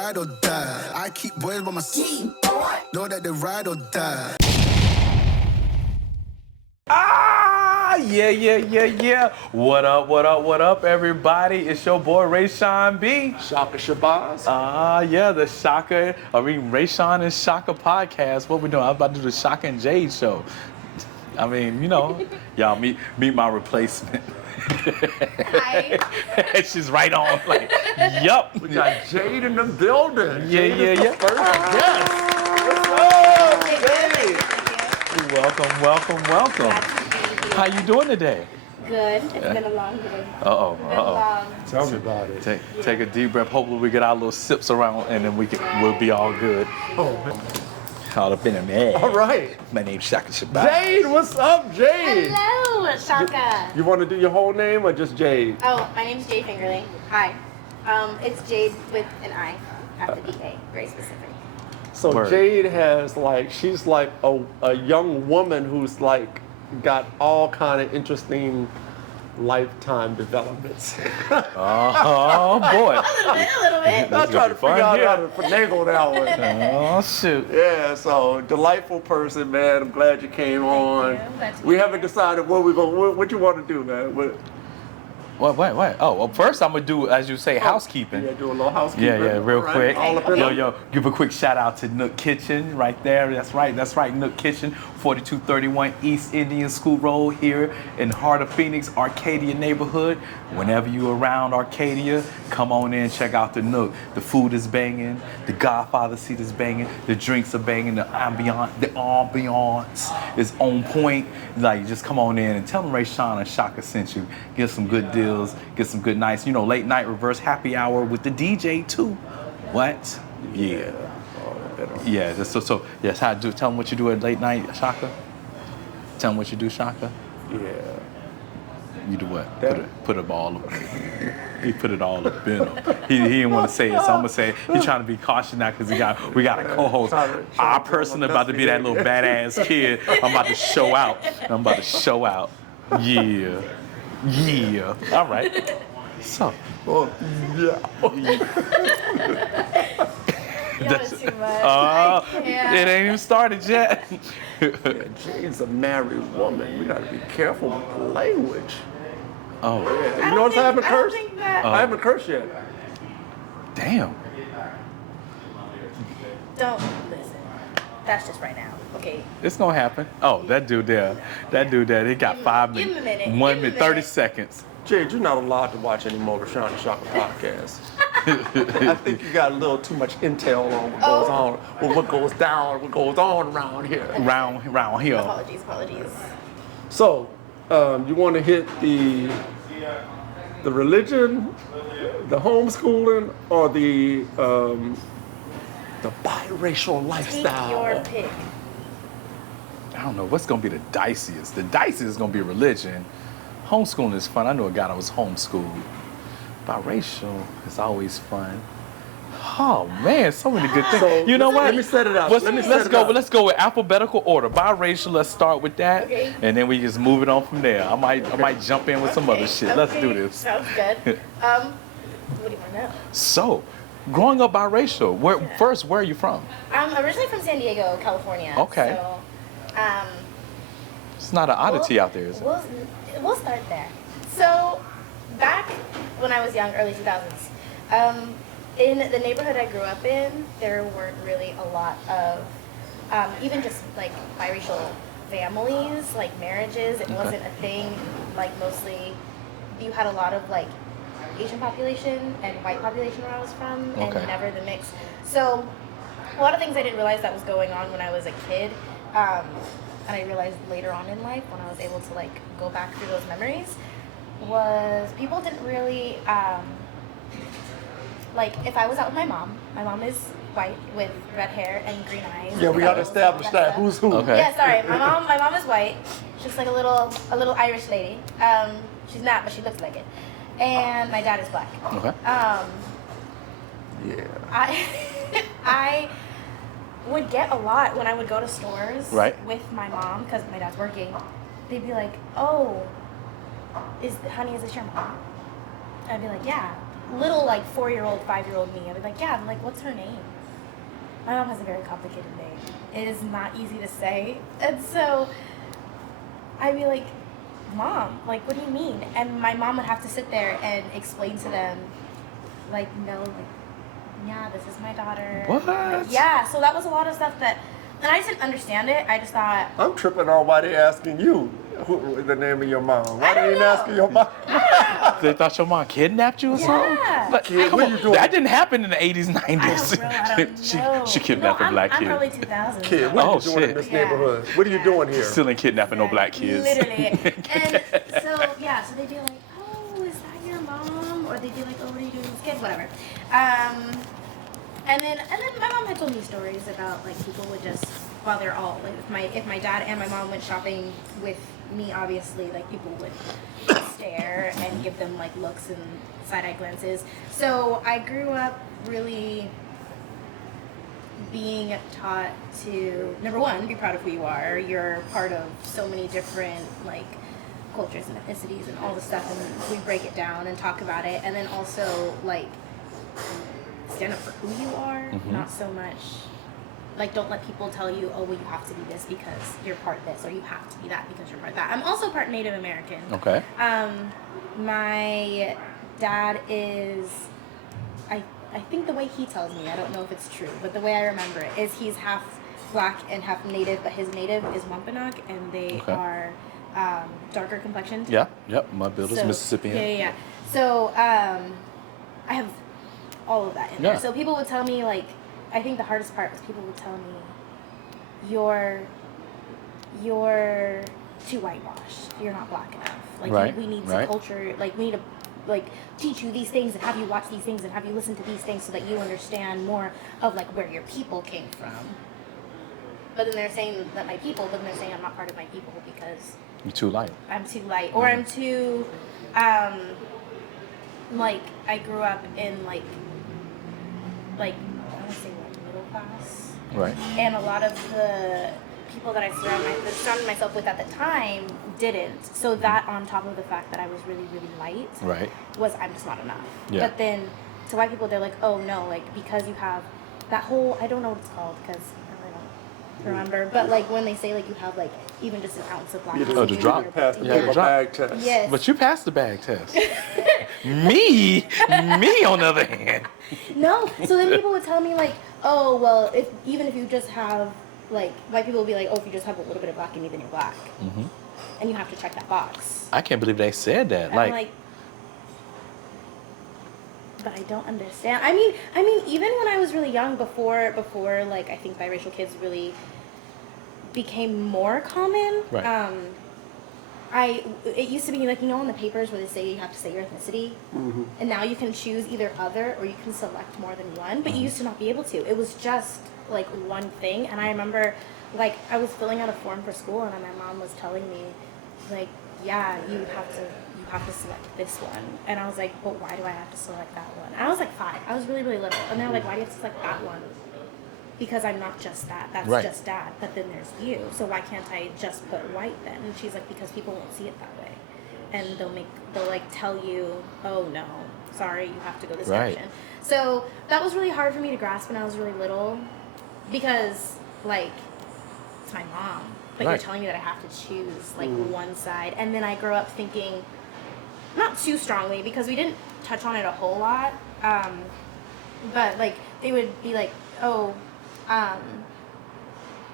ride or die. I keep boys by my side. Know that they ride or die. Yeah. What up, everybody? It's your boy, Rayshon B. Shaka Shabazz. Yeah, the Rayshon and Shaka podcast. What we doing? I was about to do the Shaka and Jaide show. I mean, you know, y'all meet my replacement. Hi. She's right on, like, yup. We got Jaide in the building. Yeah. First guest. Welcome. How you doing today? Good. It's been a long day. Tell me about it. Take a deep breath. Hopefully we get our little sips around and then we'll be all good. Oh, man. All up in a man. All right. My name's Shaka Shabazz. Jaide, what's up, Jaide? Hello, Shaka. You want to do your whole name or just Jaide? Oh, my name's Jaide Fingerling. Hi. It's Jaide with an I after the A. Very specific. So Word. Jaide has she's like a young woman who's like got all kind of interesting lifetime developments. Oh boy. A little bit. I'm trying to figure out how to finagle that one. Oh shoot. Yeah, so delightful person, man. I'm glad you came on. We haven't decided what you want to do, man. Wait. Oh, well, first I'm gonna do, as you say, housekeeping. Yeah, do a little housekeeping. Yeah, real quick. All up in Yo, give a quick shout out to Nook Kitchen right there. That's right, Nook Kitchen, 4231 East Indian School Road here in the heart of Phoenix, Arcadia neighborhood. Whenever you're around Arcadia, come on in, check out the Nook. The food is banging, the Godfather seat is banging, the drinks are banging, the ambiance is on point. Like, just come on in and tell them Rayshon and Shaka sent you. Get some good deals, get some good nights. You know, late night reverse happy hour with the DJ too. What? Yeah. Yeah, so yes, how to do. Tell them what you do at late night, Shaka. Tell them what you do, Shaka. Yeah. You do what? Put it all up. He put it all up in him. He didn't want to say it, so I'm gonna say it. He's trying to be cautious now because we got a co-host. Our person about to be that little badass kid. I'm about to show out. Yeah. All right. So. That was too much. It ain't even started yet. Jaide's a married woman. We gotta be careful with the language. Oh. Yeah. You notice I haven't cursed? I haven't cursed yet. Damn. Don't listen. That's just right now. Okay. It's gonna happen. Oh, that dude there, he got 5 minutes. Give him a minute. 1 minute, 30 seconds. Jaide, you're not allowed to watch any more Rayshon and Shaka podcasts. I think you got a little too much intel on what goes on, what goes down, what goes on around here. Round here. Apologies. So, you want to hit the religion, the homeschooling, or the biracial lifestyle? Take your pick. I don't know what's gonna be the diciest. The diciest is gonna be religion. Homeschooling is fun. I know a guy that was homeschooled. Biracial is always fun. Oh man, so many good things. So, you know what? Let me set it up. Let's go with alphabetical order. Biracial. Let's start with that, Okay. and then we just move it on from there. I might jump in with some other shit. Let's do this. Sounds good. What do you want to know? So, growing up biracial. Where are you from? I'm originally from San Diego, California. Okay. So, It's not an oddity out there, is it? We'll start there. So, back when I was young, early 2000s, in the neighborhood I grew up in, there weren't really a lot of, even just like biracial families, like marriages. It wasn't a thing. Like mostly, you had a lot of like Asian population and white population where I was from, and never the mix. So, a lot of things I didn't realize that was going on when I was a kid. And I realized later on in life when I was able to like go back through those memories was people didn't really like if I was out with my mom is white with red hair and green eyes. Yeah, we gotta establish that. Who's who? Okay. Yeah, sorry. My mom is white. She's like a little Irish lady. She's not, but she looks like it. And my dad is black. Okay. Yeah. I would get a lot when I would go to stores with my mom because my dad's working. They'd be like, "Oh, is this your mom?" I'd be like, "Yeah." little like 4-year-old, 5-year-old me, I'd be like, yeah, I'm like, what's her name? My mom has a very complicated name. It is not easy to say. And so I'd be like, Mom, like, what do you mean? And my mom would have to sit there and explain to them, like, no, like, yeah, this is my daughter. What? Like, yeah, so that was a lot of stuff that, and I just didn't understand it. I just thought, I'm tripping on why they asking you the name of your mom. Why they ain't asking your mom? They thought your mom kidnapped you or something? Like, Kid, come what on, you doing? that didn't happen in the 80s, 90s. I don't know. She kidnapped a black I'm kid. early 2000s. Kid, what Oh, are you doing shit. in this Yeah. neighborhood? What are you doing here? Still ain't kidnapping no black kids. Literally. And so, yeah, so they'd be like, oh, is that your mom? Or they'd be like, oh, what are you doing with this kid? Whatever. And then my mom had told me stories about, like, people would just, while they're all, like, if my dad and my mom went shopping with me, obviously, like, people would stare and give them, like, looks and side-eye glances. So I grew up really being taught to, number one, be proud of who you are. You're part of so many different, like, cultures and ethnicities and all this stuff, and we break it down and talk about it. And then also, like, stand up for who you are, not so much, like, don't let people tell you, oh, well, you have to be this because you're part of this, or you have to be that because you're part of that. I'm also part Native American. Okay. My dad is, I think the way he tells me, I don't know if it's true, but the way I remember it is he's half black and half Native, but his Native is Wampanoag, and they are darker complexioned. Yeah, yep, my builder's Mississippian. Yeah. So I have all of that in there. Yeah. So people would tell me, like, I think the hardest part was people would tell me, you're too whitewashed. You're not black enough. Like, Right, we need right. to culture, like, we need to, like, teach you these things and have you watch these things and have you listen to these things so that you understand more of, like, where your people came from. But then they're saying that my people, but then they're saying I'm not part of my people because You're too light. I'm too light, or I'm too, like, I grew up in, like, I want to say, like, middle class. Right. And a lot of the people that I surrounded myself with at the time didn't. So that, on top of the fact that I was really, really light, Right. was I'm just not enough. Yeah. But then to white people, they're like, oh no, like, because you have that whole, I don't know what it's called because I really don't remember, but, like, when they say, like, you have, like, even just an ounce of black. Oh, the drop. Pass the Yeah, paper the drop. bag test. Yes. But you passed the bag test. me, on the other hand. No. So then people would tell me, like, oh, well, even if you just have, like, white people would be like, oh, if you just have a little bit of black in you, then you're black. Mm-hmm. And you have to check that box. I can't believe they said that. And I'm like, but I don't understand. I mean, even when I was really young, before, like, I think biracial kids really became more common. Right. It used to be, like, you know, in the papers where they say you have to say your ethnicity, and now you can choose either other or you can select more than one, but you used to not be able to. It was just, like, one thing. And I remember, like, I was filling out a form for school, and my mom was telling me, like, yeah, you have to select this one. And I was like, but why do I have to select that one? And I was like 5. I was really, really little. And they're like, why do you have to select that one? Because I'm not just that. That's Right. just dad. But then there's you. So why can't I just put white then? And she's like, because people won't see it that way. And they'll like tell you, oh no, sorry, you have to go this Right. direction. So that was really hard for me to grasp when I was really little. Because, like, it's my mom. But Right. you're telling me that I have to choose, like, one side. And then I grew up thinking, not too strongly, because we didn't touch on it a whole lot. But, like, they would be like, oh,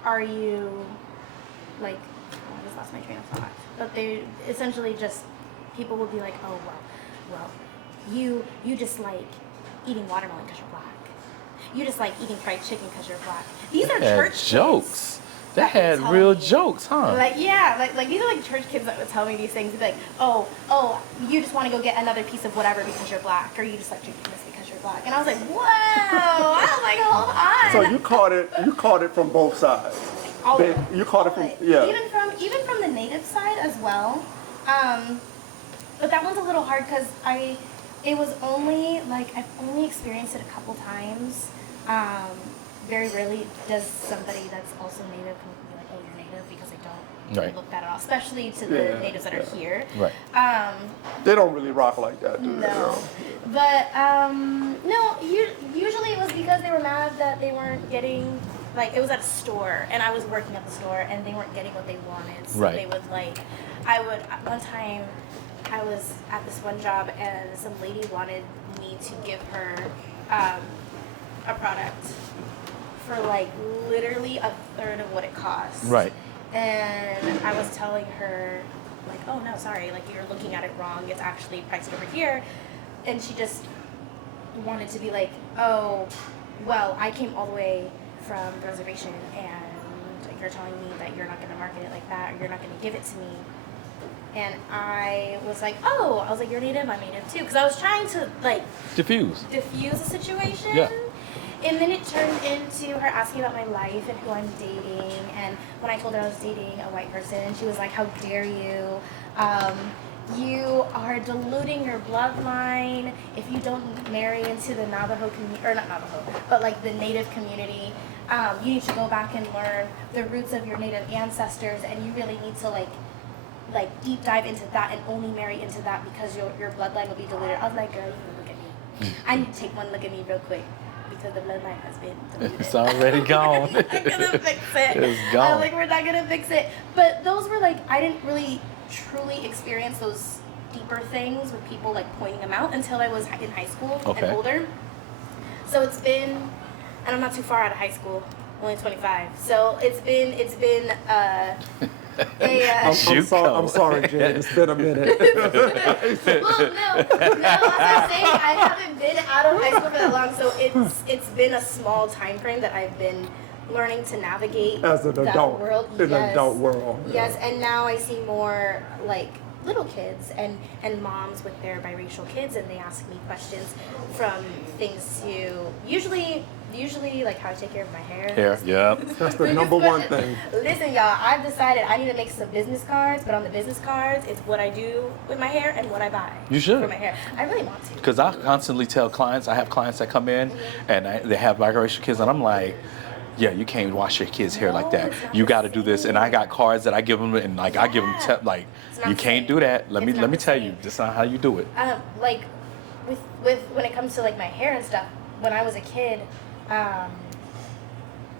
are you, like, I just lost my train of thought. But they essentially just, people would be like, oh, well, you just like eating watermelon because you're black. You just like eating fried chicken because you're black. These are church kids. Jokes. They that had would tell real me. jokes, huh? Like, yeah, like these are like church kids that would tell me these things. They'd be like, oh, you just want to go get another piece of whatever because you're black, or you just like drinking this because you're black. And I was like, whoa! I was like, hold on. So you caught it from both sides. All of it. You caught it from, All of yeah. Even from the native side as well. But that one's a little hard because it was only, like, I've only experienced it a couple times. Very rarely does somebody that's also native come up and be like, oh, you're native, because I don't Right. looked at all, especially to the natives that are here. Right. They don't really rock like that, do they? No. But, no, usually it was because they were mad that they weren't getting, like, it was at a store, and I was working at the store, and they weren't getting what they wanted. So Right. they would, like, one time, I was at this one job, and some lady wanted me to give her a product for, like, literally a third of what it cost. Right. And I was telling her, like, oh, no, sorry, like, you're looking at it wrong. It's actually priced over here. And she just wanted to be like, oh, well, I came all the way from the reservation, and you're telling me that you're not going to market it like that, or you're not going to give it to me. And I was like, oh, I was like, you're native, I'm native too. Because I was trying to, like, Diffuse. diffuse the situation. Yeah. And then it turned into her asking about my life and who I'm dating. And when I told her I was dating a white person, she was like, how dare you? You are diluting your bloodline if you don't marry into the Navajo community, or not Navajo, but like the native community. You need to go back and learn the roots of your native ancestors, and you really need to like deep dive into that and only marry into that because your bloodline will be diluted. I was like, girl, you can look at me. I need to take one look at me real quick because the bloodline has been diluted. It's already gone. We're not gonna fix it. It's I gone. was like, we're not gonna fix it. But those were like, I didn't really truly experience those deeper things with people like pointing them out until I was in high school and older. So it's been, and I'm not too far out of high school, only 25. So it's been I'm sorry, Jaide. It's been a minute. well, no, as I say, I haven't been out of high school for that long, so it's been a small time frame that I've been learning to navigate As an that adult, world. in an adult world. Yes, and now I see more like little kids and moms with their biracial kids, and they ask me questions from things to usually like how I take care of my hair. Yeah. That's the number one thing. Listen, y'all, I've decided I need to make some business cards, but on the business cards, it's what I do with my hair and what I buy. You should. For my hair. I really want to. Because I constantly tell clients, I have clients that come in and they have biracial kids, and I'm like, yeah, you can't wash your kids' hair like that. You got to do this, and I got cards that I give them, and like I give them like, you can't do that. Let me tell you, that's not how you do it. Like with when it comes to like my hair and stuff, when I was a kid,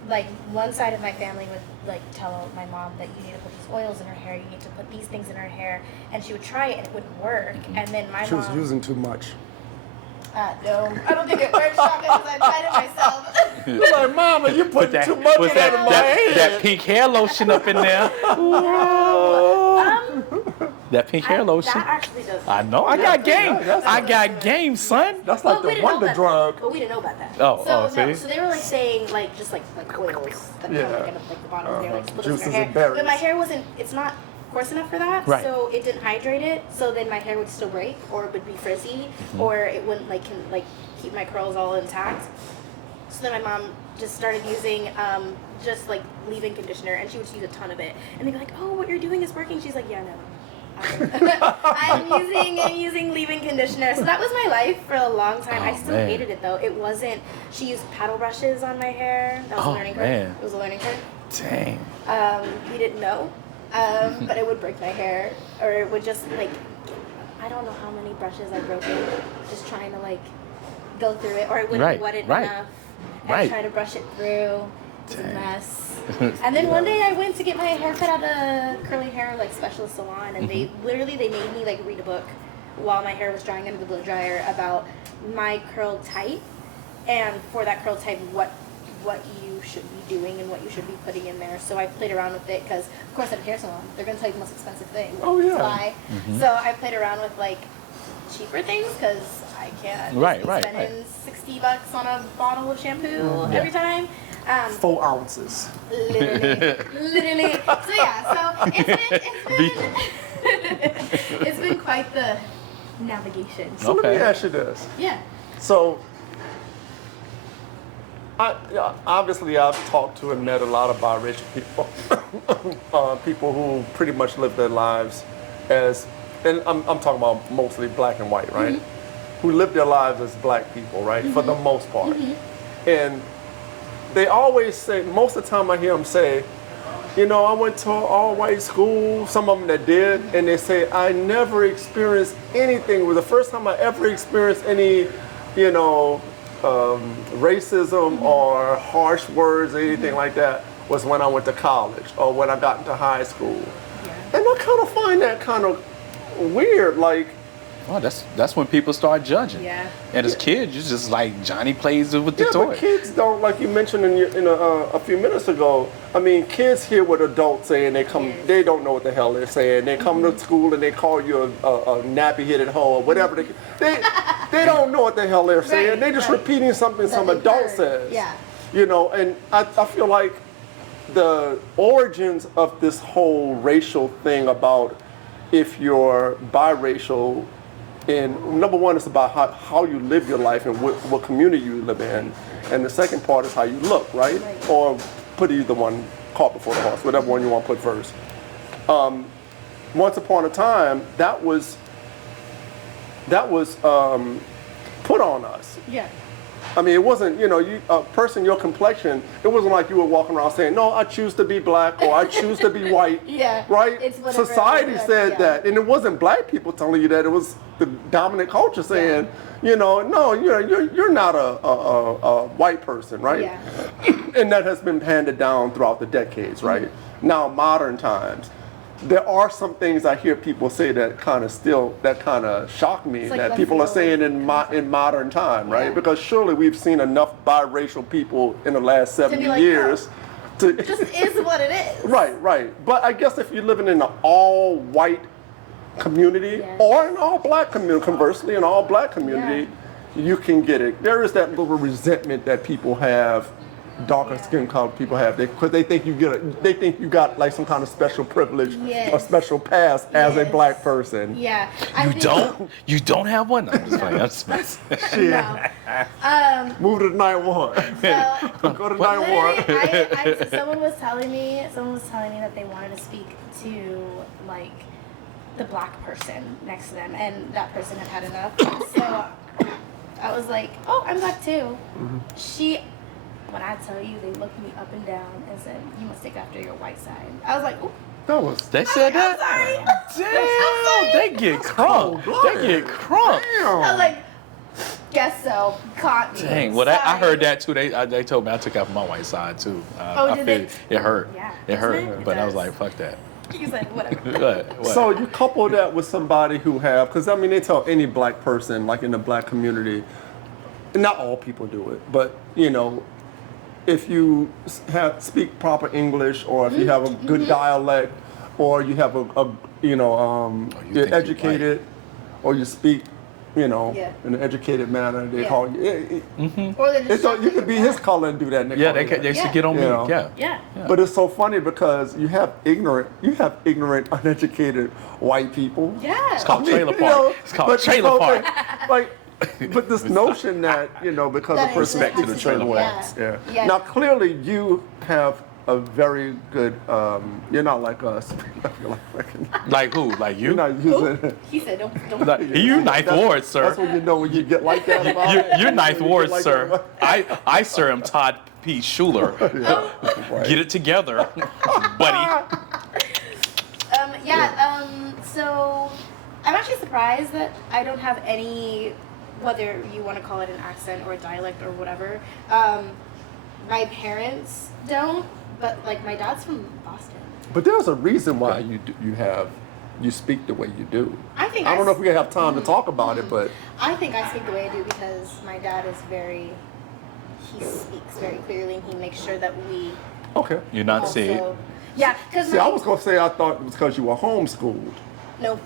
like one side of my family would like tell my mom that you need to put these oils in her hair, you need to put these things in her hair, and she would try it and it wouldn't work. And then my She was mom, using too much. no, I don't think it works, Shaka, because I tried it myself. You're like, Mama, you put too much in that pink hair lotion up in there. That pink hair lotion. That actually does. I know. I got game. I got game, son. That's like the wonder drug. But we didn't know about that. See? So they were like saying like just like oils that kind of like the bottom of their like split in Juices her hair. and berries. But my hair wasn't. It's not coarse enough for that. Right. So it didn't hydrate it. So then my hair would still break, or it would be frizzy, or it wouldn't like keep my curls all intact. So then my mom just started using just like leave-in conditioner, and she would use a ton of it. And they'd be like, "Oh, what you're doing is working." She's like, "Yeah, no." I'm using leave-in conditioner. So that was my life for a long time. I still hated it though. It wasn't. She used paddle brushes on my hair. That was a learning curve. It was a learning curve. Dang. We didn't know, but it would break my hair, or it would just like, I don't know how many brushes I broke in, just trying to like go through it, or it wouldn't wet it enough. And try to brush it through. It's a mess. And then one day I went to get my hair cut at a curly hair like specialist salon, and they made me like read a book while my hair was drying under the blow dryer about my curl type, and for that curl type what you should be doing and what you should be putting in there. So I played around with it because of course at a hair salon they're gonna tell you the most expensive thing. Oh yeah. To buy. So I played around with like cheaper things because I can't be spending $60 on a bottle of shampoo every time. 4 ounces. Literally. So yeah, so it's been quite the navigation. So let me ask you this. Yeah. So, obviously I've talked to and met a lot of biracial people, people who pretty much live their lives as, and I'm talking about mostly black and white, right? Who live their lives as black people, right? For the most part. And they always say, most of the time I hear them say, I went to an all-white school, some of them that did, and they say, I never experienced anything. It was the first time I ever experienced any, racism or harsh words or anything like that was when I went to college or when I got into high school. Yeah. And I kind of find that kind of weird, like, well, that's when people start judging. Yeah. And as kids, you're just like Johnny plays with the toy. But kids don't, like you mentioned a few minutes ago. I mean, kids hear what adults say and they don't know what the hell they're saying. They come to school and they call you a nappy-headed hoe or whatever. They don't know what the hell they're saying. Right, they're just repeating something some adult says. Yeah. And I feel like the origins of this whole racial thing about if you're biracial. And number one, it's about how you live your life and what community you live in. And the second part is how you look, right? Or put either one, cart before the horse, whatever one you want to put first. Once upon a time, that was put on us. Yeah. I mean, it wasn't, a person, your complexion, it wasn't like you were walking around saying, no, I choose to be black or I choose to be white. Yeah. Right? It's Society said that. And it wasn't black people telling you that. It was the dominant culture saying, no, you're not a white person, right? Yeah. And that has been handed down throughout the decades, right? Now, modern times. There are some things I hear people say that kind of shock me, like that people are saying in modern time, right? Yeah. Because surely we've seen enough biracial people in the last 70 years. It just is what it is. Right. But I guess if you're living in an all-white community or an all-black community, conversely, an all-black community, you can get it. There is that little resentment that people have, darker skin color people have, because they think you got like some kind of special privilege or special pass as a black person. Yeah. You don't have one? No, I'm just playing. I'm just messing. No. Move to night one. So, go to night one. Someone was telling me that they wanted to speak to like the black person next to them, and that person had enough. So I was like, oh, I'm black too. When I tell you, they looked me up and down and said, you must take after your white side. I was like, ooh. They said that? Damn, they get crunk. They get crunk. I was like, guess so. Caught me. Dang, well, I heard that too. They told me I took out my white side too. I feel it hurt. Yeah. It hurt, but I was like, fuck that. He's like, whatever. What? So you couple that with somebody who because I mean, they tell any black person, like in the black community, not all people do it, but if you speak proper English, or if you have a good dialect, or you have you're educated, or you speak, in an educated manner, they call you. Or they just You could be his color and do that. They should get on me. Yeah. But it's so funny because you have ignorant, uneducated white people. Yeah. It's called trailer park. It's called trailer park. But this notion that, because a person respect to the trailer parks. Yeah. Now, clearly, you have a very good, you're not like us. Like who? Like you? You're not using He said, don't. You Ninth Ward, sir. That's when you know when you get like that. You're Ninth Ward, sir. I, sir, am Todd P. Schuler. Get it together, buddy. So I'm actually surprised that I don't have any, whether you want to call it an accent or a dialect or whatever. My parents don't, but like my dad's from Boston. But there's a reason why you speak the way you do. I don't know if we have time to talk about it, but I think I speak the way I do because my dad is he speaks very clearly, and he makes sure that we. Okay. You're not saying. Yeah, because. See, I was gonna say I thought it was because you were homeschooled. No.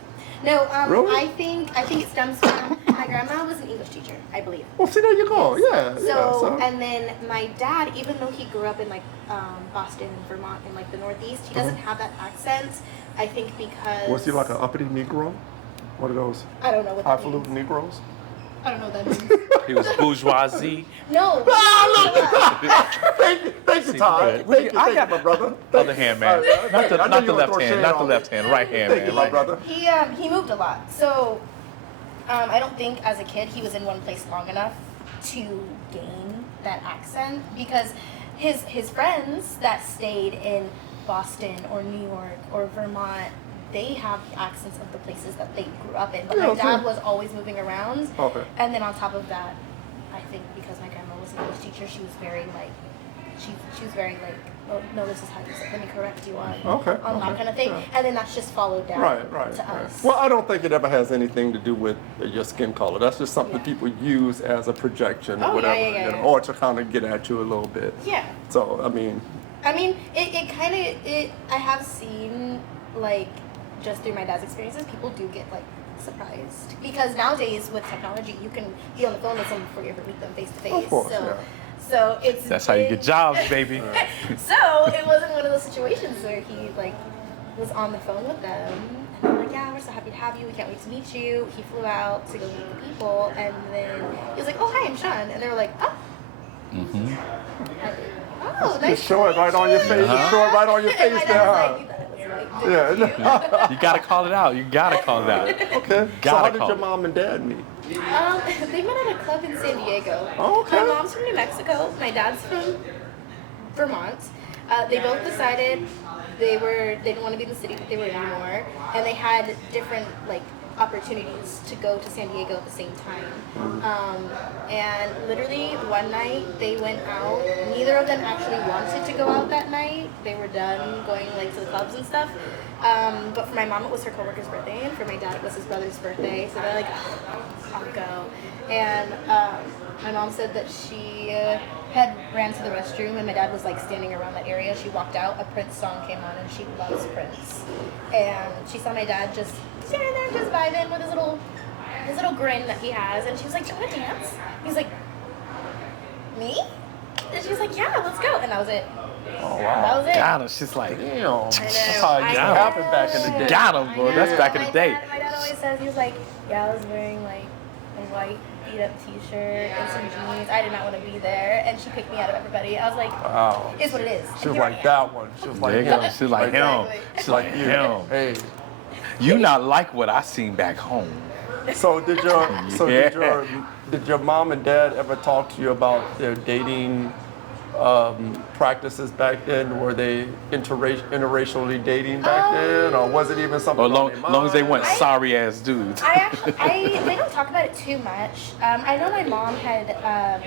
Really? I think it stems from my grandma was an English teacher, I believe. Well, see, there you go. Yes. Yeah. So, and then my dad, even though he grew up in like Boston, Vermont, in like the Northeast, he doesn't have that accent. I think because. Was he like an uppity Negro? One of those? I don't know what that highfalutin means. Negroes? I don't know what that means. He was bourgeoisie. No. Thank you, Todd. Thank you, my brother. Other hand, man. Not the left hand. Not the left hand. Right hand, man. Thank you, my brother. He moved a lot. So I don't think as a kid he was in one place long enough to gain that accent, because his friends that stayed in Boston or New York or Vermont, they have the accents of the places that they grew up in. But Yeah, my okay. dad was always moving around. Okay. And then on top of that, I think because my grandma was an English teacher, she was very like, she was very like, oh, no, this is how you say it. Let me correct you on that kind of thing. Yeah. And then that's just followed down to us. Well, I don't think it ever has anything to do with your skin color. That's just something people use as a projection or whatever, you know, or to kind of get at you a little bit. Yeah. So, I mean, it kind of, I have seen, like, just through my dad's experiences, people do get, like, surprised. Because nowadays, with technology, you can be on the phone with someone before you ever meet them face to face. Of course, So it's... That's how you get jobs, baby. So it wasn't one of those situations where he, like, was on the phone with them. And I'm like, yeah, we're so happy to have you. We can't wait to meet you. He flew out to go meet the people. And then he was like, oh, hi, I'm Sean. And they were like, oh. Mm-hmm. Oh, nice. just show it right on your face. Uh-huh. Show it right on your face there, huh? Yeah. You gotta call it out. You gotta call it out. Okay. So how did your mom and dad meet? They met at a club in San Diego. Oh, okay. My mom's from New Mexico. My dad's from Vermont. They both decided they didn't want to be in the city that they were in anymore, and they had different like opportunities to go to San Diego at the same time. And literally one night they went out. Neither of them actually wanted to go out that night. They were done going like to the clubs and stuff. But for my mom it was her coworker's birthday, and for my dad it was his brother's birthday. So they're like, oh, I'll go. And my mom said that she had ran to the restroom, and my dad was like standing around that area. She walked out, a Prince song came on, and she loves Prince. And she saw my dad just standing there, just vibing with his little grin that he has. And she was like, do you want to dance? He's like, me? And she was like, yeah, let's go. And that was it. Oh, wow. That was it. Got him. She's like, Damn. That's how it happened back in the day. got him, bro. That's back in the day. My dad always says, he was like, yeah, I was wearing like a white beat-up t-shirt and some jeans. I did not want to be there. And she picked me out of everybody. I was like, Wow. it's what it is. She was like that one. She was like There you go. She's like him. Exactly. She's like him. Hey. You not like what I seen back home. So did your mom and dad ever talk to you about their dating practices back then? Were they interracially dating back then, or was it even something? Or long as they weren't sorry ass dudes. They don't talk about it too much. I know my mom had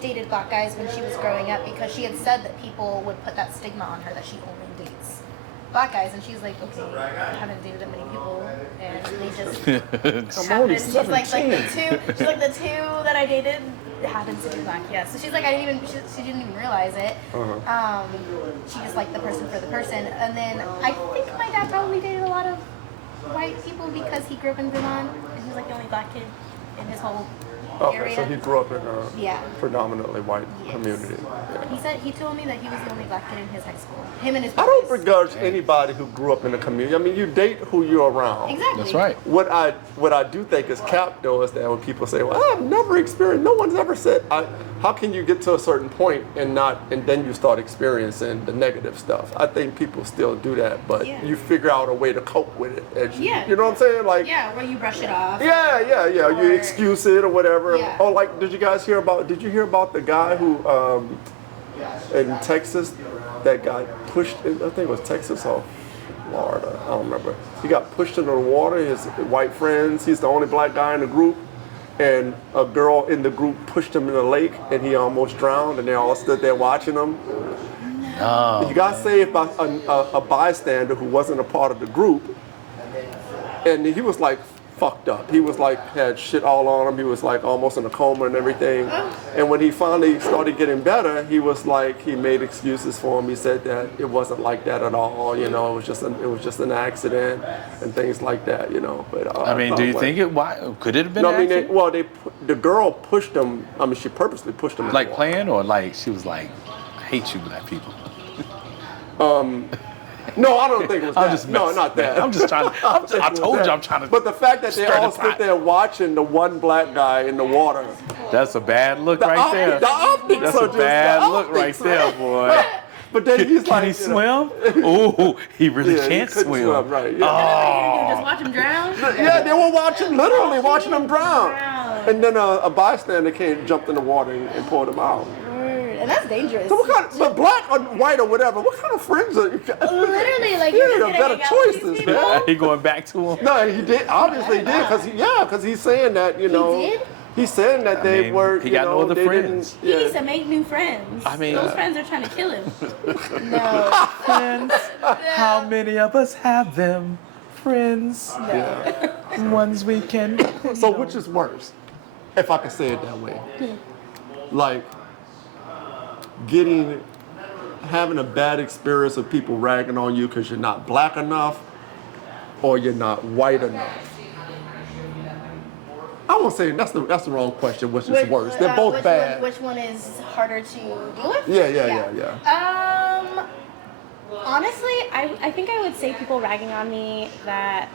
dated black guys when she was growing up because she had said that people would put that stigma on her that she only dates black guys, and she's like, okay, I haven't dated that many people, and they just happened. She's like the two that I dated happens to be black, yeah. So she's like, she didn't even realize it. She just liked the person for the person. And then I think my dad probably dated a lot of white people because he grew up in Vermont, and he was like the only black kid in his whole area. So he grew up in a predominantly white community. Yeah. He told me that he was the only black kid in his high school. Him and his I boys. don't begrudge anybody who grew up in a community. I mean, you date who you're around. Exactly. That's right. What I do think is capped though is that when people say, "Well, I've never experienced," no one's ever said. How can you get to a certain point and then you start experiencing the negative stuff? I think people still do that, but you figure out a way to cope with it. You know what I'm saying? Like where you brush it off. Yeah. You excuse it or whatever. Yeah. Oh, like did you hear about the guy who in Texas that got pushed? I think it was Texas or Florida. I don't remember. He got pushed into the water. His white friends. He's the only black guy in the group. And a girl in the group pushed him in the lake, and he almost drowned. And they all stood there watching him. No. He got saved by a bystander who wasn't a part of the group, and he was like fucked up. He was like had shit all on him. He was like almost in a coma and everything. And when he finally started getting better, he was like he made excuses for him. He said that it wasn't like that at all. You know, it was just an accident and things like that. You know, but I mean, do you think why could it have been? No, an I mean, accident? the girl pushed him. I mean, she purposely pushed him. Like playing, or like she was like, I hate you black people. No, I don't think it was that. I'm just messing, no, not that. man. I'm just trying to. I told you I'm trying to. But the fact that they stir the all stood pot. there watching the one black guy in the water. That's a bad look right there. The optics That's are a just bad the look right optics, there, man. boy. But then he's Can like, he swim? Ooh, he really Yeah, he can't couldn't swim. swim, right, yeah. Oh. Just watch him drown. Yeah, they were literally watching him drown. And then a bystander jumped in the water and pulled him out. And And that's dangerous. So what kind of, but black or white or whatever, what kind of friends are you got? Literally, like, You you're need just better gonna hang out with choices, these man. He going back to him. No, he did. Obviously, he did, because he's saying that, you know. He did? He's saying that they mean, were. he got no other friends. He needs to make new friends. I mean, those friends are trying to kill him. No. Friends. How many of us have them? Friends. Yeah. Ones we can. So which is worse, if I can say it that way? Like having a bad experience of people ragging on you because you're not black enough or you're not white enough. I won't say that's the wrong question. Which is worse? They're both bad. Which one is harder to deal with? Yeah. Honestly, I think I would say people ragging on me that,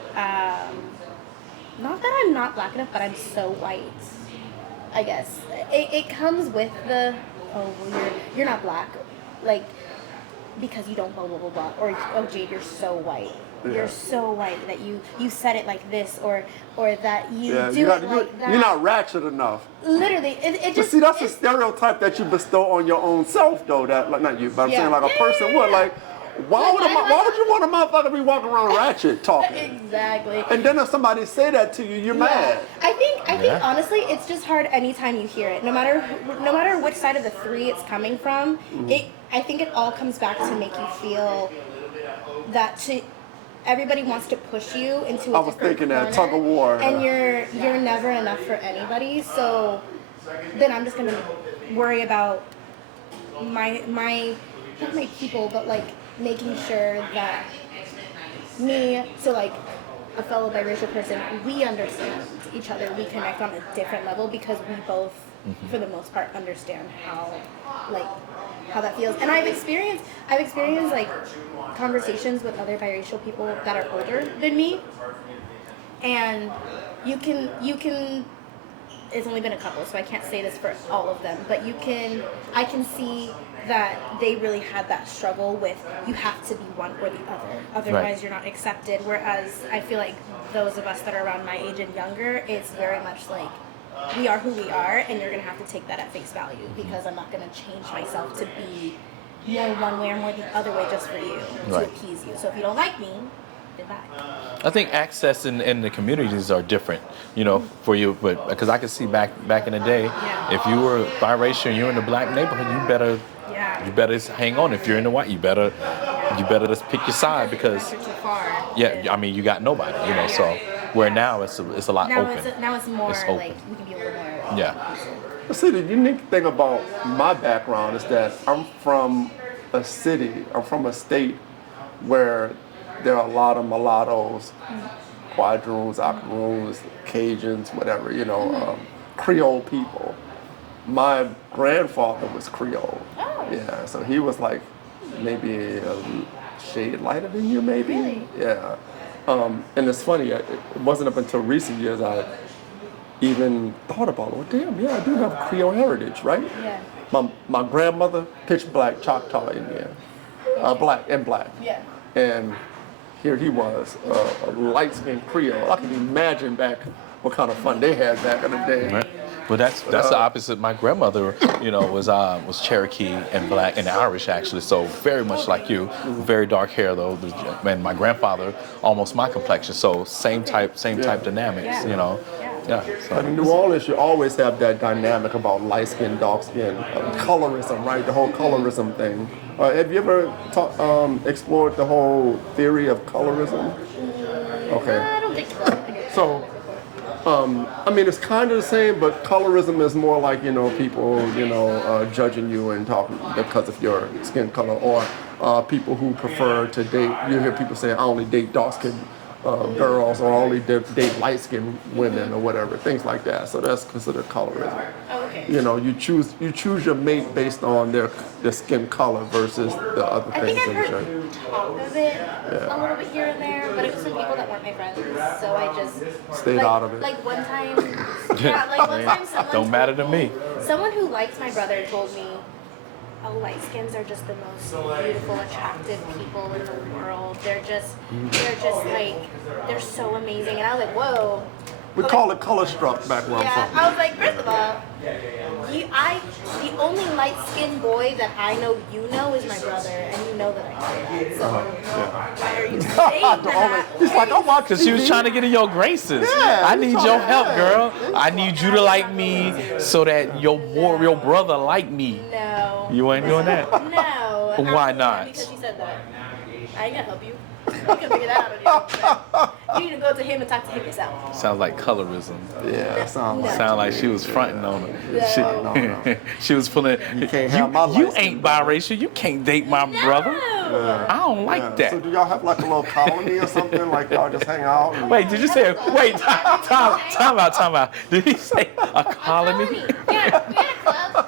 not that I'm not black enough, but I'm so white, I guess. It comes with the, well, you're not black, like, because you don't blah, blah, blah, blah, or, oh, Jade, you're so white. Yeah. You're so white that you said it like this, or that you do it like that. You're not ratchet enough. Literally, it just. But see, that's a stereotype that you bestow on your own self, though. That, like, not you, but I'm saying like a person would. Like, why would you want a motherfucker to be walking around ratchet talking? Exactly. And then if somebody say that to you, you're mad. I think honestly, it's just hard anytime you hear it. No matter which side of the three it's coming from, I think it all comes back to make you feel that everybody wants to push you into a different I was thinking corner, that tug of war. And you're never enough for anybody. So then I'm just gonna worry about my not my people, but like making sure that so like a fellow biracial person, we understand each other, we connect on a different level because we both, for the most part, understand how that feels. And I've experienced like conversations with other biracial people that are older than me, and you can it's only been a couple, so I can't say this for all of them, but I can see that they really had that struggle with you have to be one or the other, otherwise you're not accepted, whereas I feel like those of us that are around my age and younger, it's very much like we are who we are, and you're going to have to take that at face value, because I'm not going to change myself to be more one way or more the other way just for you, to appease you. So if you don't like me, goodbye. I think access in the communities are different, you know, for you, but because I can see back in the day, if you were biracial and you're in the black neighborhood, you better hang on. If you're in the white, you better just pick your side, because I mean, you got nobody, you know. So where now it's a lot open. Now it's more like we can be a little more. See, the unique thing about my background is that I'm from a state where there are a lot of mulattoes, quadroons, octoroons, Cajuns, whatever, you know, Creole people. My grandfather was Creole. Oh. Yeah, so he was like maybe a shade lighter than you, maybe. Really? Yeah. And it's funny, it wasn't up until recent years I even thought about it. Well, damn, yeah, I do have Creole heritage, right? Yeah. My grandmother, pitch black Choctaw Indian, black. Yeah. And here he was, a light-skinned Creole. I can imagine back what kind of fun they had back in the day. Right. Well, that's the opposite. My grandmother, you know, was Cherokee and black and Irish, actually, so very much like you. Very dark hair though, and my grandfather almost my complexion, so same type dynamics, you know. Yeah. So. But in New Orleans, you always have that dynamic about light skin, dark skin, colorism, right? The whole colorism thing. Have you ever explored the whole theory of colorism? Okay. I don't think so. So, I mean, it's kind of the same, but colorism is more like, you know, people, you know, judging you and talking because of your skin color, or people who prefer to date. You hear people say, I only date dark-skinned girls, or only date light-skinned women, or whatever, things like that. So that's considered colorism. Oh, okay. You know, you choose your mate based on their skin color versus the other things. I think I've heard talk of it a little bit here and there, but it was from people that weren't my friends, so I just stayed out of it. Like one time, someone don't matter to me. Someone who liked my brother told me, "Oh, light skins are just the most beautiful, attractive people in the world. They're just like, they're so amazing." And I was like, "Whoa, We call it color struck back where I'm Yeah, from. I was like, first of all, the only light-skinned boy that I know you know is my brother, and you know that I know that. So why are you saying that? He's like, I'm watching Because she was trying to get in your graces. Yeah, I you need trying your to- help, yeah. girl. I need you to like me so that your brother like me. No. You ain't doing that? No. Why not? Because she said that. I ain't gonna help you. You can figure that out on your own. You need to go to him and talk to him yourself. Sounds like colorism. Yeah, sounds like. Sound like she was fronting on her. No. She was pulling. You can't have my You light ain't skin brother. biracial. You can't date my brother. I don't like that. So do y'all have like a little colony or something? Like y'all just hang out? And... Wait, did you say? Wait, time out. Did he say a colony? Yeah, we had a club.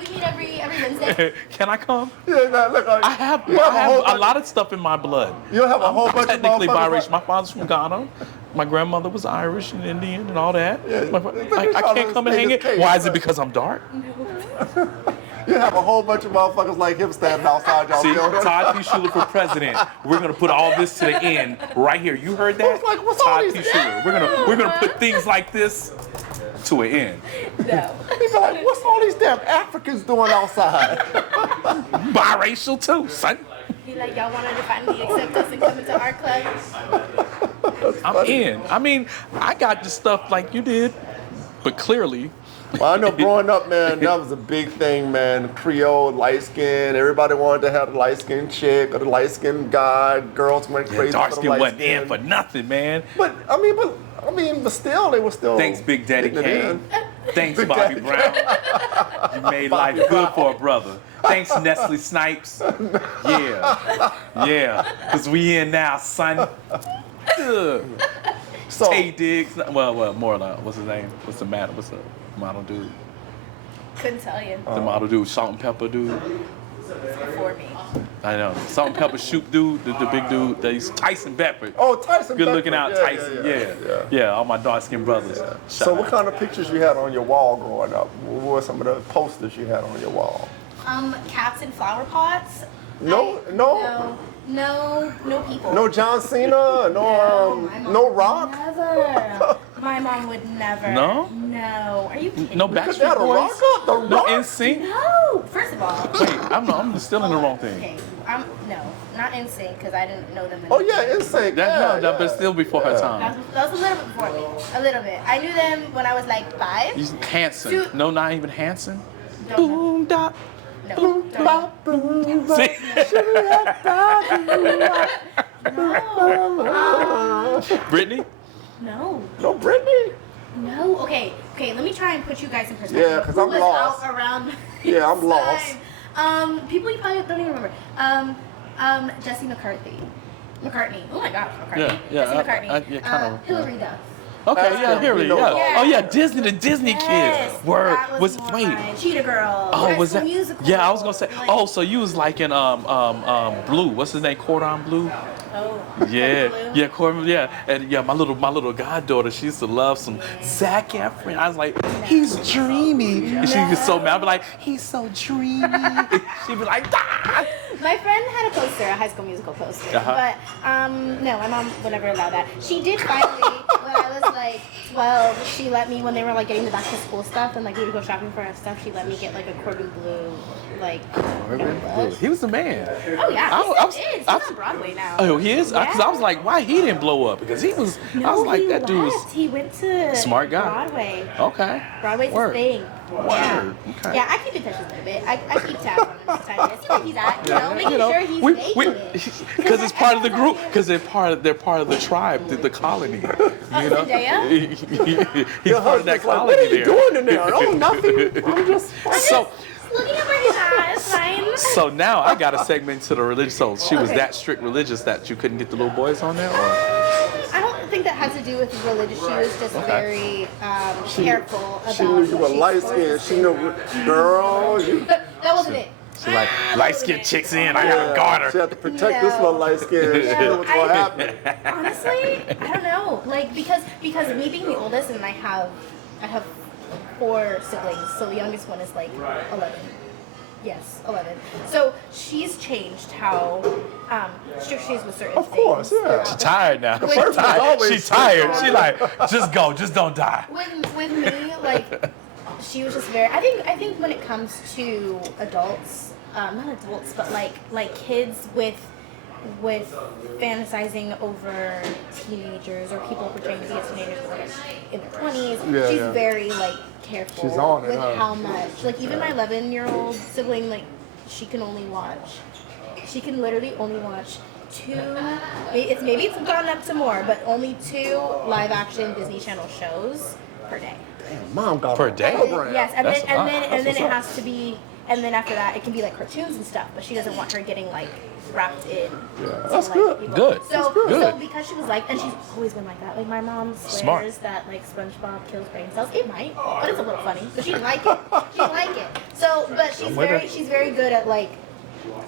We meet every Wednesday. Can I come? Yeah, no, look, I have a lot of stuff in my blood. You have a whole bunch of Technically motherfuckers biracial. My father's from Ghana. My grandmother was Irish and Indian and all that. Yeah, I can't come and hang it. Why is it because I'm dark? You have a whole bunch of motherfuckers like him standing outside y'all See, building. Todd P. Schuler for president. We're gonna put all this to the end right here. You heard that? I was like, what's all Todd these- P. Schuler. We're gonna put things like this to an end. No. He'd be like, what's all these damn Africans doing outside? Biracial too, son. Be like, y'all wanted to finally accept us and come into our club? I'm in. I mean, I got the stuff like you did, but clearly. Well, I know growing up, man, that was a big thing, man. Creole, light skin. Everybody wanted to have the light skinned chick or the light skinned guy. Girls went crazy Dark for the skin light wasn't skin. in for nothing, man. But still, they were still. Thanks, Big Daddy getting it in. Kane. Thanks, Big Bobby Daddy Brown. You made life good for a brother. Thanks, Nestle Snipes. Yeah. Because we in now, son. Ugh. So, Tay Diggs. Well, more like, what's his name? What's the matter? What's the model dude? Couldn't tell you. The model dude, Salt and Pepper dude. Before me. I know. Salt and Pepper shoot dude, the big dude. He's Tyson Bedford. oh, Tyson. Good looking Bedford. out, Tyson. Yeah, all my dark skinned brothers. So, what kind of pictures you had on your wall growing up? What were some of the posters you had on your wall? Cats in flower pots. No people. No John Cena. No Rock. Never. My mom would never. No? No. Are you kidding No me? Because they had Backstreet a Rock Boys? up. The No Rock. NSYNC? No. First of all. Wait, I'm still in the wrong thing. Okay. No, not NSYNC because I didn't know them. Oh yeah, NSYNC. But still before her time. That was a little bit before me. A little bit. I knew them when I was like 5. He's Hanson. Dude. No, not even Hanson. Don't know. Boom, dot. No. Boom, don't bop, know. boom. See? Brittany? No. No Britney. No. Okay. Let me try and put you guys in perspective. Yeah, 'cause Who I'm was lost. out around Yeah, I'm this lost. time? People you probably don't even remember. Jesse McCarthy. Oh my gosh, McCarthy. Yeah, Jesse McCarthy. kind of. Hillary Duff. Okay, yeah, here we go. Yeah. Oh yeah, Disney, the Disney Yes, kids. Word. that was more Wait. my Cheetah Girl. Oh, was High that? School Musical, Yeah, I was gonna say. like- Oh, so you was like in Blue. What's his name? Cordon Bleu. Oh. Yeah, Blue. yeah, Cordon. Yeah, and yeah, my little goddaughter. She used to love some Zac Efron. I was like, he's dreamy, and she was so mad. I'd be like, he's so dreamy. She'd be like, ah. My friend had a poster, a High School Musical poster, Uh-huh. but no, my mom would never allow that. She did finally, when I was like 12, she let me, when they were like getting the back to school stuff and like we would go shopping for our stuff, she let me get like a Cordon Bleu, like, notebook. He was the man. Oh yeah, I he is. He's I- on Broadway now. Oh, he is? Because I was like, why he didn't blow up? Because he was, I was like, he that dude was, left. He went to Smart guy. Broadway. okay. Broadway's Word. his thing. Yeah. Word. Okay. Yeah, I keep in touch with him a bit. I keep tabs on him sometimes. I see where he's at, making You know, sure he's making it. because it's part of the group, because they're part of the tribe, the colony. You know, Zendaya? he's part of that Husband's like, colony what are you there. doing in there? Oh, nothing. I'm just. So, Looking over his eyes, fine. so now I got a segment to the religious. So she was Okay. that strict religious that you couldn't get the little boys on there, or I don't think that has to do with religious. She was just very careful about. She knew you were what she light exposed skinned. She knew, girl. You, That wasn't it. she like light skinned chicks in. I gotta guard she her. had to protect this little light skin. She knew what's gonna happen. Honestly, I don't know. Like because me being the oldest and I have 4 siblings, so the youngest one is like 11. Yes, 11. So she's changed how strict she is with certain Of course, things. yeah. She's tired now. With- She's tired. always She's tired. strict. She like, just go, just don't die. With me, like, she was just very. I think when it comes to adults, not adults, but like kids with fantasizing over teenagers or people pretending to be teenagers when they're in their 20s. Yeah, she's yeah. very like careful She's on it, with huh? how much. Like even my 11-year-old sibling, like she can literally only watch maybe it's gone up to more, but only 2 live action Disney Channel shows per day. Damn, Mom got Per a day? program. Yes, and That's a lot. then That's it what's has to be, and then after that it can be like cartoons and stuff, but she doesn't want her getting like wrapped in. Yeah, to, that's like, good. people. Good. So, Good. so because she was like, and she's always been like that. Like my mom Smart. swears that like SpongeBob kills brain cells. It might, but it's a little funny. So she didn't like it. She didn't like it. So, but she's very good at like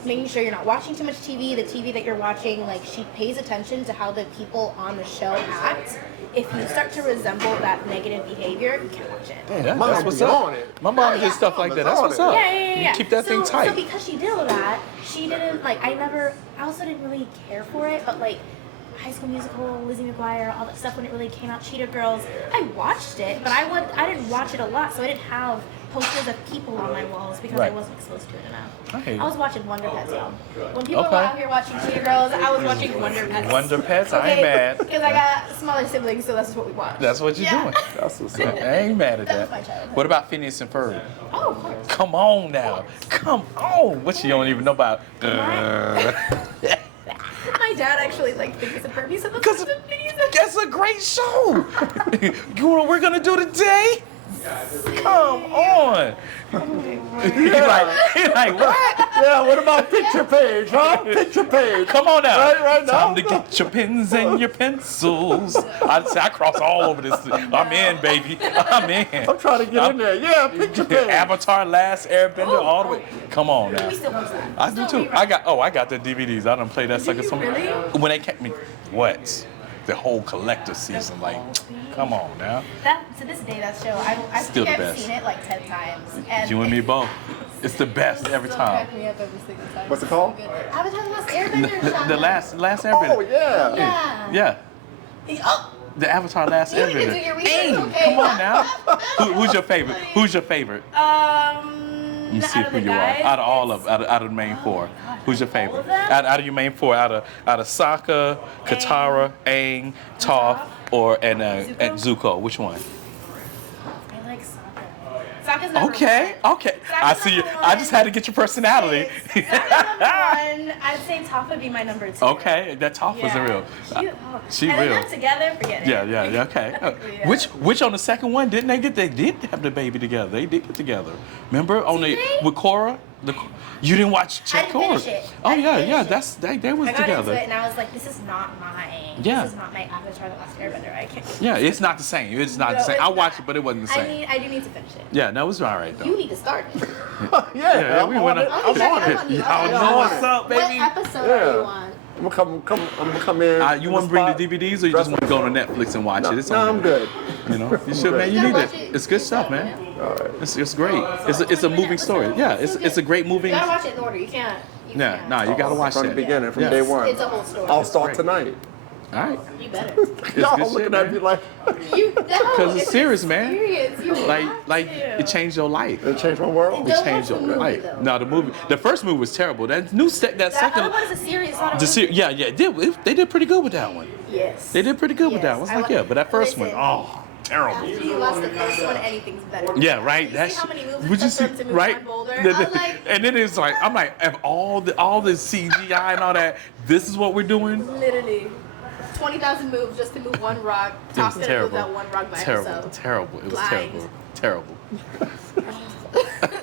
making sure you're not watching too much TV. The TV that you're watching, like she pays attention to how the people on the show act. If you start to resemble that negative behavior, you can't watch it. Damn, Mom that's what's be up. on it. My mom Oh, did yeah. stuff like that. Mom That's is what's on up. it. Yeah. You keep that thing tight. So because she did all that, she didn't like. I also didn't really care for it, but like High School Musical, Lizzie McGuire, all that stuff when it really came out, Cheetah Girls, I watched it, but I didn't watch it a lot, so I didn't have posters of people on my walls because I Right. wasn't exposed to it enough. Hey. I was watching Wonder Pets, y'all. When people Okay. were out here watching Cheetah Girls, I was watching Wonder Pets. Wonder Pets, I ain't mad. Because I got smaller siblings, so that's what we watched. That's what you're Yeah. doing. That's what's I up. ain't mad at That was that. my childhood. What about Phineas and Ferb? Oh, of course. Come on now. Come on. What you don't even know about? My dad actually like Phineas and Ferb. He said Because that's Phineas and that's a great show. You know what we're gonna do today? Come on. He's like, what? Yeah, what about picture page, huh? Picture page. Come on now. Right now. Time to get your pens and your pencils. I cross all over this. I'm in, baby. I'm in. I'm trying to get in there. Yeah, picture page. Avatar, Last Airbender, all the way. Come on now. We still watch that. I do too. I got the DVDs. I done play that sucker. you really? When they kept me, what? The whole collector season. Like, come on now. That to this day, that show, I Still think the I've best. seen it like 10 times. And You and me both. It's the best every Still time. crack me up every single time. What's it called? So good. Avatar: The Last Airbender. Shaka. The last Airbender. Oh, yeah. Yeah. Yeah. Oh, The Avatar Last you need to do Airbender. your research. Hey, Okay. come on now. Who's your favorite? Who's your favorite? Let me see out of who the you are. guys, Out of all it's- of out of the main 4. God, Who's your all favorite? of them? Out of your main 4, out of Sokka, Katara, Aang, Toph, and Zuko. Which one? I like Sokka. Sokka's number Okay, one. okay. I see you. I just had to get your personality. Sokka's number one. I'd say Toph would be my number 2. Okay, that Toph was real. She and real. then them together, forget it. Yeah, okay. Yeah. Which on the second one didn't they get? They did have the baby together. They did get together. Remember on Did the they? with Korra? You didn't watch I didn't Korra? finish it. Oh I didn't yeah. finish it. They was I got together. into it and I was like, this is not my. Yeah. This is not my Avatar: The Last Airbender. I can't. Yeah, it's not the same. It's not the No, same. it's I watched not. it, but it wasn't the same. I do need to finish it. Yeah, no, it was all right though. You need to start it. Yeah, we I'm went on it. up- I'm on it. on you. Y'all I'm know on what's it. up, baby. What episode Yeah. are you on? I'm gonna come in. You want to bring the DVDs, or you just want to go to Netflix and watch it? It's No, on I'm there. good. You know, you should, man. You gotta need watch it. it. It's good stuff, man. All right. It's great. It's a moving story. Yeah, it's a great moving. You gotta watch it in order. You can't. Yeah, can't. nah, you gotta watch From that. the beginning, from Yeah. day one. It's a whole story. I'll start great. tonight. All right. You better. Y'all good looking shit, at man. me like You no. Because it's serious, man. Experience. You Like have to. it changed your life. it changed my world. It Don't changed watch your the movie, life. though. No, the movie, the first movie was terrible. That new that That second, other one is a series. Not a the movie. yeah, they did pretty good with that one. Yes. They did pretty good with that one. Yes, I was like, I yeah, but that first one, listen. oh, terrible. After you watch the first one, anything's better. Yeah, right. You That's see how many movies would it you took see them to move right? on Boulder? I was like, And then it's like I'm like, of all the CGI and all that, this is what we're doing. literally 20,000 moves just to move one rock. It Top was gonna move terrible. that one rock by Terrible. himself. Terrible. It was Blind. terrible.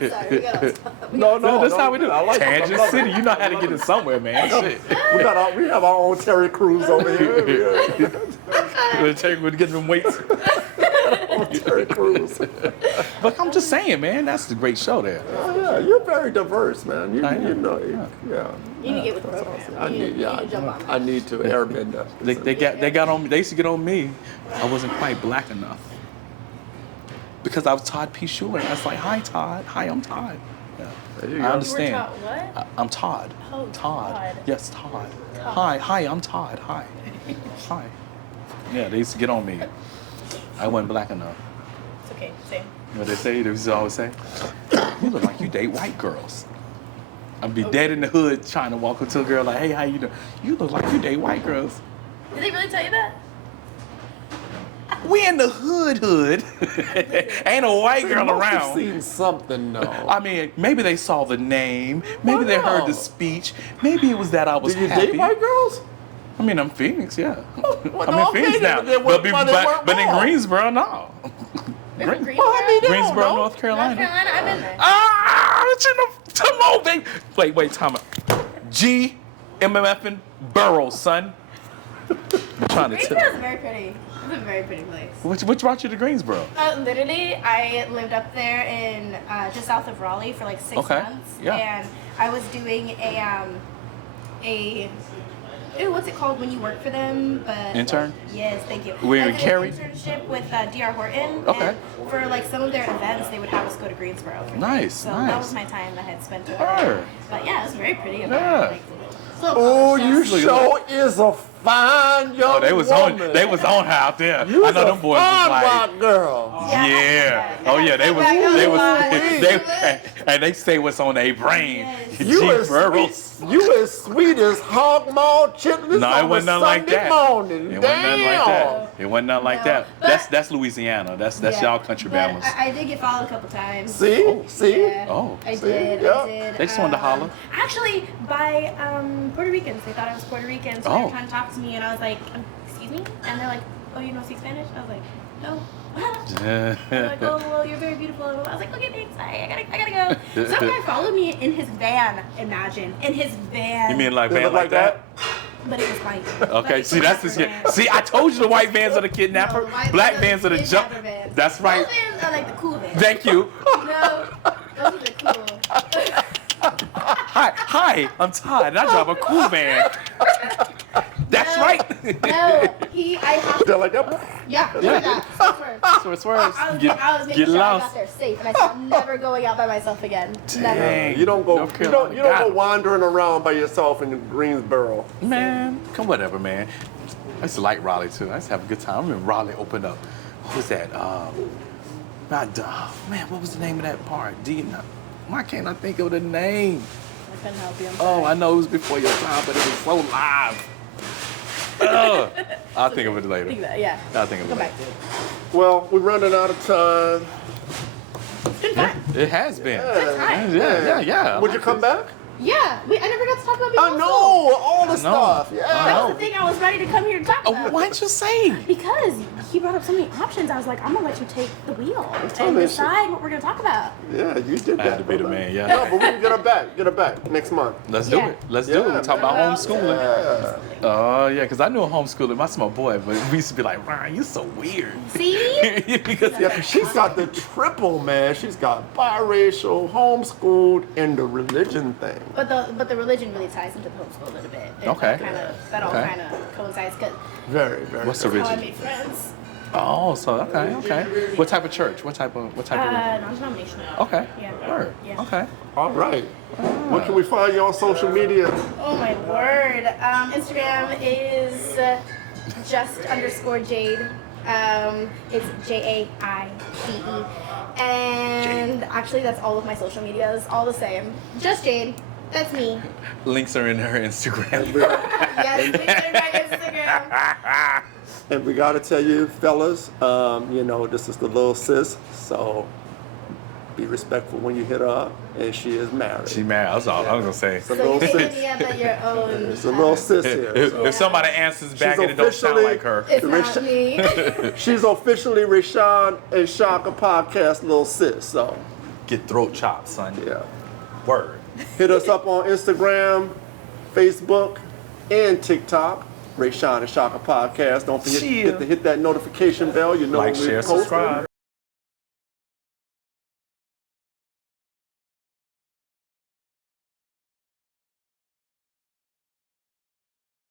Sorry, we gotta stop. No, No, that's how we do. I like it. I Tangent love it. City. You know how to get it somewhere, man. Shit. We have our own Terry Crews over here. We'll take to get them weights. Terry Crews. But I'm just saying, man, that's the great show there. Oh, yeah, you're very diverse, man. You I am. know, yeah. You need to get with the program. I You need, need to jump on that. I need to airbender. They got on me. They used to get on me. I wasn't quite black enough because I was Todd P. Schuler. I was like, "Hi, Todd. Hi, I'm Todd." There you I go. understand. You were taught what? I'm Todd. Oh, Todd. Todd. Yes, Todd. Todd. Hi, I'm Todd. Hi. Hi. Yeah, they used to get on me. I wasn't black enough. It's okay, same. You know what they say? They used to always say, you look like you date white girls. I'd be dead in the hood trying to walk up to a girl like, hey, how you doing? You look like you date white girls. Did they really tell you that? We in the hood. Ain't a white girl Must have around. seen something, though. I mean, maybe they saw the name. Maybe they heard the speech. Maybe it was that I was Did you happy. date white girls? I mean, I'm Phoenix, yeah. Well, I'm no, in Phoenix okay, now. then what- But in Greensboro, no. They're from Well, I mean, they don't Greensboro, know. North Carolina. North Carolina, I've been there. Ah, come on, baby. Wait, time out. MMFing Borough, son. I'm trying to Greensboro tell. is very pretty. It's a very pretty place. Which brought you to Greensboro? Literally, I lived up there in just south of Raleigh for like 6 Okay, months, yeah. and I was doing what's it called when you work for them? But Intern? Yes, thank you. Were you I in did Cary? an internship with DR Horton. Okay. And for like some of their events, they would have us go to Greensboro. For Nice, things. So nice. that was my time that I had spent over Sure. there. But yeah, it was very pretty. Up Yeah. there. Like, so Oh, you Look at sure is a fine young Oh, they was woman. on her out there. You I know was a them boys was fine like, white girl. yeah. Oh yeah, they and they say what's on their brain. Yes. You as sweet as hog maw chitlins No, it on a wasn't nothing like Sunday that. morning. It wasn't nothing like that. It wasn't nothing like No, that. but- That's Louisiana. That's Yeah. y'all country But Bamas. I did get followed a couple times. See? See? Yeah, Oh. I See? did. Yeah. I did. They just wanted to holler. Actually, by Puerto Ricans. They thought I was Puerto Rican, so they Oh. were trying to talk to me, and I was like, excuse me? And they're like, oh, you don't speak Spanish? I was like, no. They're like, oh, well, you're very beautiful. I was like, okay, thanks. I gotta go. Some guy followed me in his van, imagine. In his van. You mean like They van look like that? But it was white. Okay, Like, see that's the shit. van. See, I told you the white vans are the kidnapper, No, the white black vans vans are the jump. kidnapper vans. That's right. Those vans are like the cool vans. Thank you. No, those are the cool. Hi, I'm Todd, and I drive a cool van. That's No, right. No, I have They're like that. yeah, Yeah. that. So it's worse. I was making Get sure I lost. got there safe, and I said I'm never going out by myself again. Never. Dang. You don't go. North You Carolina don't got go it. wandering around by yourself in Greensboro. Man, come whatever, man. I used to like Raleigh too. I used to have a good time. I remember Raleigh opened up. What was that? Man, what was the name of that park? Why can't I think of the name? I couldn't help you. I'm Oh, sorry. I know it was before your time, but it was so live. I'll think of it later. Think that, yeah. I'll think of it Come later. back. Well, we're running out of time. It's been fun. It has been. Good time. Yeah. I Would you like come this. back? Yeah, I never got to talk about I being know homeschooled. all the know. stuff. I Yeah. That know. was the thing I was ready to come here to talk Oh, about. why didn't you say? Because he brought up so many options, I was like, I'm gonna let you take the wheel and me, decide what we're gonna talk about. Yeah, you did I that. had to be the brother. man, yeah. No, but we can get her back. Get her back next month. Let's do Yeah. it. Let's do it. We talk about man. homeschooling. Yeah. Oh, yeah, because I knew a homeschooler. My small boy, but we used to be like, Ryan, you're so weird. See? Because Yeah, 'cause she's got the triple, man. She's got biracial, homeschooled, and the religion thing. But the religion really ties into the homeschool a little bit. It Okay. That all Okay. kind of coincides because Very, very. What's the good. how I religion? made friends. Oh, so okay. What type of church? What type of religion? Non-denominational. Okay. Yeah. Word. Yeah. Okay. All right. Where can we find you on social media? Oh my word. Instagram is just_Jade. It's JAIDE. And actually, that's all of my social medias, all the same. Just Jade. That's me. Links are in her Instagram. Yes, please go to my Instagram. And we gotta tell you, fellas, this is the little sis, so be respectful when you hit her up, and she is married. She mad. That's all I was gonna say. It's a So little you can hit sis. me up at your own. It's a little sis here. If somebody answers back She's and it don't sound officially- like her, It's not me. She's officially Rayshon and Shaka podcast little sis. So get throat chopped, son. yeah, Word. hit us up on Instagram, Facebook, and TikTok. Rayshon and Shaka podcast. Don't forget Yeah. to hit that notification bell. You know Like, when we share, post it. subscribe.